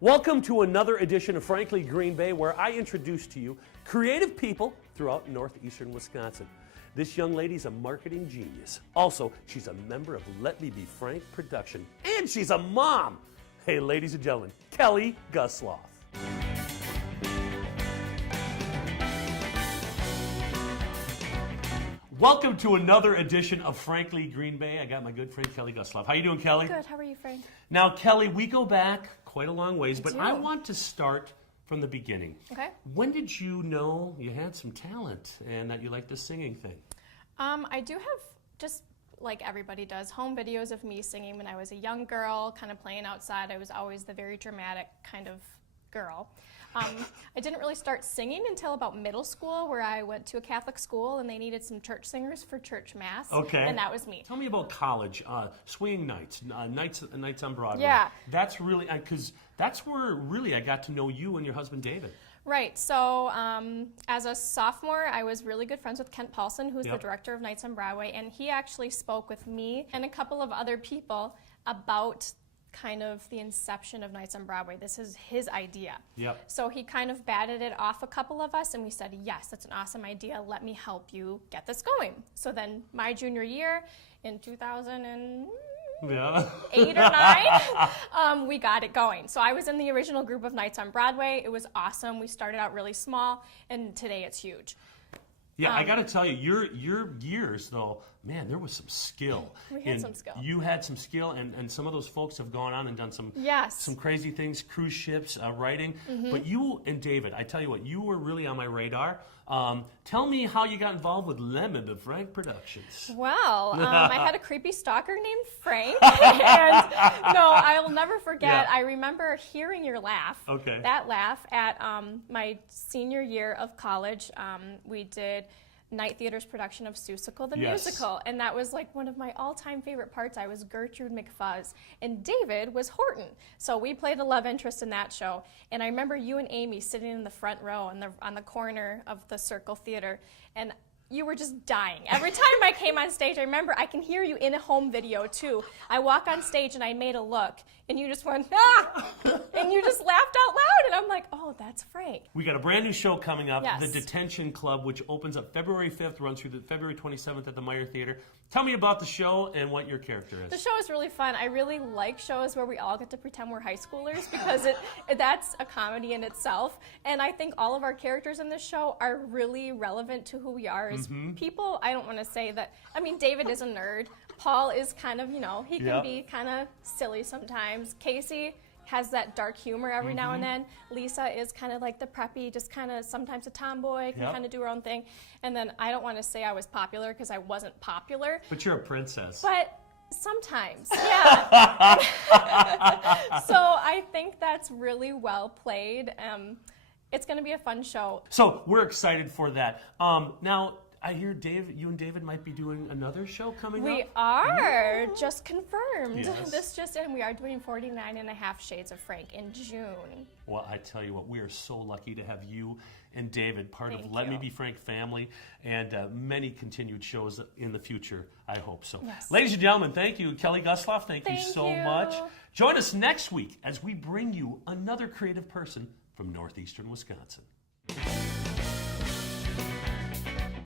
Welcome to another edition of Frankly Green Bay, where I introduce to you creative people throughout northeastern Wisconsin. This young lady's a marketing genius. Also, she's a member of Let Me Be Frank Production, and she's a mom. Hey, ladies and gentlemen, Kelly Gusloff. Welcome to another edition of Frankly Green Bay. I got my good friend Kelly Gusloff. How you doing, Kelly? Good. How are you, Frank? Now, Kelly, we go back quite a long ways, but do. I want to start from the beginning. Okay. When did you know you had some talent and that you liked the singing thing? I do have, just like everybody does, home videos of me singing when I was a young girl, kind of playing outside. I was always the very dramatic kind of girl. I didn't really start singing until about middle school, where I went to a Catholic school and they needed some church singers for church mass. Okay. And that was me. Tell me about college, swinging nights, nights on Broadway. Yeah. That's really, because that's where really I got to know you and your husband David. Right. So as a sophomore, I was really good friends with Kent Paulson, who's the director of Nights on Broadway, and he actually spoke with me and a couple of other people about kind of the inception of Nights on Broadway. This is his idea. Yep. So he kind of batted it off a couple of us, and we said, yes, that's an awesome idea. Let me help you get this going. So then my junior year in 2008 or 9, we got it going. So I was in the original group of Nights on Broadway. It was awesome. We started out really small, and today it's huge. Yeah, I got to tell you, your years, though, man, there was some skill. We had some skill. You had some skill, and some of those folks have gone on and done some crazy things, cruise ships, writing. Mm-hmm. But you and David, I tell you what, you were really on my radar. Tell me how you got involved with Let Me Be Frank Productions. Well, I had a creepy stalker named Frank, and no, I'll never forget. Yeah. I remember hearing your laugh. Okay. That laugh at my senior year of college. We did Night Theater's production of Seussical the musical, and that was like one of my all-time favorite parts. I was Gertrude McFuzz, and David was Horton. So we played a love interest in that show, and I remember you and Amy sitting in the front row on the corner of the Circle Theater, and you were just dying. Every time I came on stage, I remember I can hear you in a home video too. I walk on stage and I made a look, and you just went, ah! And you just laughed out loud, and I'm like, oh, that's Frank. We got a brand new show coming up, Yes. The Detention Club, which opens up February 5th, runs through the February 27th at the Meyer Theater. Tell me about the show and what your character is. The show is really fun. I really like shows where we all get to pretend we're high schoolers, because that's a comedy in itself. And I think all of our characters in this show are really relevant to who we are as people. I don't want to say that. I mean, David is a nerd. Paul is kind of, he can be kind of silly sometimes. Casey has that dark humor every now and then. Lisa is kind of like the preppy, just kind of sometimes a tomboy, can kind of do her own thing. And then I don't want to say I was popular, because I wasn't popular. But you're a princess. But sometimes, yeah. So I think that's really well played. It's going to be a fun show. So we're excited for that. Now, I hear you and David might be doing another show coming up. We are just confirmed. Yes. This just in. We are doing 49 and a half Shades of Frank in June. Well, I tell you what, we are so lucky to have you and David part of Thank Let you. Me Be Frank family, and many continued shows in the future. I hope so. Yes. Ladies and gentlemen, thank you. Kelly Gusloff, thank you Thank so you. much. Join us next week as we bring you another creative person from northeastern Wisconsin.